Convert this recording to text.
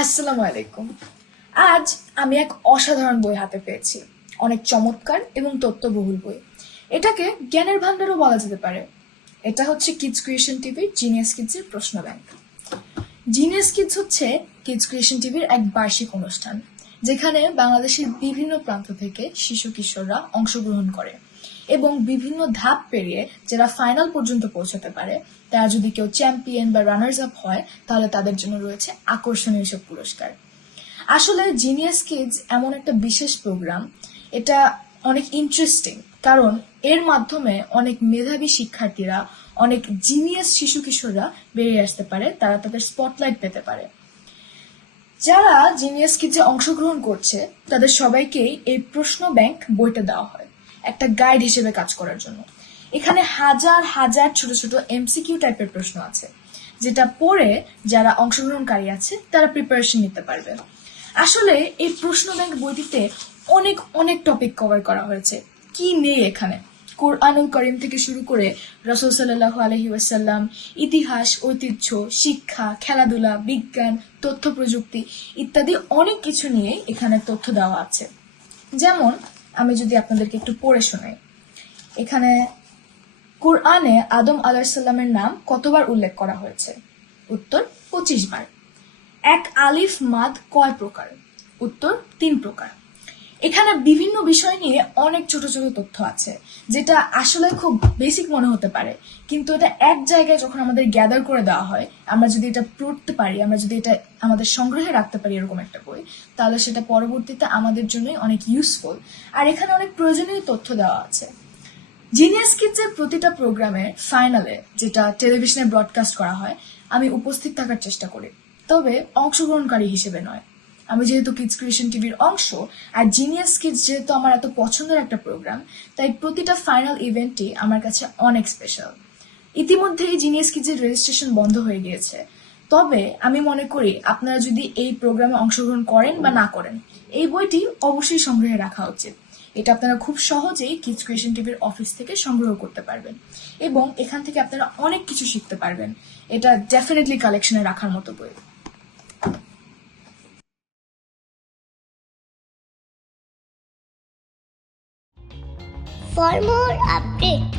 আসসালামু আলাইকুম। আজ আমি এক অসাধারণ বই হাতে পেয়েছি। অনেক চমৎকার এবং তথ্যবহুল বই। এটাকে জ্ঞানের ভান্ডারও বলা যেতে পারে। এটা হচ্ছে কিডস ক্রিয়েশন টিভির জিনিয়াস কিডসের প্রশ্ন ব্যাংক। জিনিয়াস কিডস হচ্ছে কিডস ক্রিয়েশন টিভির এক বার্ষিক অনুষ্ঠান, যেখানে বাংলাদেশের বিভিন্ন প্রান্ত থেকে শিশু কিশোররা অংশগ্রহণ করে এবং বিভিন্ন ধাপ পেরিয়ে যারা ফাইনাল পর্যন্ত পৌঁছাতে পারে, তারা যদি কেউ চ্যাম্পিয়ন বা রানার্স আপ হয়, তাহলে তাদের জন্য রয়েছে আকর্ষণীয় সব পুরস্কার। আসলে জিনিয়াস কিডস এমন একটা বিশেষ প্রোগ্রাম, এটা অনেক ইন্টারেস্টিং, কারণ এর মাধ্যমে অনেক মেধাবী শিক্ষার্থীরা, অনেক জিনিয়াস শিশু কিশোররা বেরিয়ে আসতে পারে, তারা তাদের স্পটলাইট পেতে পারে। যারা জিনিয়াস কিডসে অংশগ্রহণ করছে তাদের সবাইকেই এই প্রশ্ন ব্যাংক বইটা দেওয়া হয় একটা গাইড হিসেবে কাজ করার জন্য। এখানে হাজার হাজার ছোট ছোট এমসিকিউ টাইপের প্রশ্ন আছে, যেটা পড়ে যারা অংশগ্রহণকারী আছে তারা প্রিপারেশন নিতে পারবে। আসলে এই প্রশ্ন ব্যাংক বইটিতে অনেক অনেক টপিক কভার করা হয়েছে। কি নেই এখানে! কোরআনুল করিম থেকে শুরু করে রাসূল সাল্লাল্লাহু আলাইহি ওয়াসাল্লাম, ইতিহাস, ঐতিহ্য, শিক্ষা, খেলাধুলা, বিজ্ঞান, তথ্য প্রযুক্তি ইত্যাদি অনেক কিছু নিয়ে এখানে তথ্য দেওয়া আছে। যেমন আমি যদি আপনাদেরকে একটু পড়ে শোনাই, এখানে কোরআনে আদম আলাইহিসসালামের নাম কতবার উল্লেখ করা হয়েছে? উত্তর 25 বার। এক আলিফ মাদ কয় প্রকার? উত্তর 3 প্রকার। এখানে বিভিন্ন বিষয় নিয়ে অনেক ছোট ছোট তথ্য আছে, যেটা আসলে খুব বেসিক মনে হতে পারে, কিন্তু এটা এক জায়গায় যখন আমাদের গ্যাদার করে দেওয়া হয়, আমরা যদি এটা পড়তে পারি, আমরা যদি এটা আমাদের সংগ্রহে রাখতে পারি এরকম একটা বই, তাহলে সেটা পরবর্তীতে আমাদের জন্যই অনেক ইউজফুল। আর এখানে অনেক প্রয়োজনীয় তথ্য দেওয়া আছে। জিনিয়াস কিডসের প্রতিটা প্রোগ্রামের ফাইনালে, যেটা টেলিভিশনে ব্রডকাস্ট করা হয়, আমি উপস্থিত থাকার চেষ্টা করি, তবে অংশগ্রহণকারী হিসেবে নয়। আমি যেহেতু কিডস ক্রিয়েশন টিভির অংশ, আর জিনিয়াস কিডস যেহেতু আমার এত পছন্দের একটা প্রোগ্রাম, তাই প্রতিটা ফাইনাল ইভেন্টই আমার কাছে অনেক স্পেশাল। ইতিমধ্যেই জিনিয়াস কিডসের রেজিস্ট্রেশন বন্ধ হয়ে গিয়েছে, তবে আমি মনে করি আপনারা যদি এই প্রোগ্রামে অংশগ্রহণ করেন বা না করেন, এই বইটি অবশ্যই সংগ্রহে রাখা উচিত। এটা আপনারা খুব সহজেই কিডস ক্রিয়েশন টিভির অফিস থেকে সংগ্রহ করতে পারবেন এবং এখান থেকে আপনারা অনেক কিছু শিখতে পারবেন। এটা ডেফিনেটলি কালেকশনে রাখার মতো বই। For more update,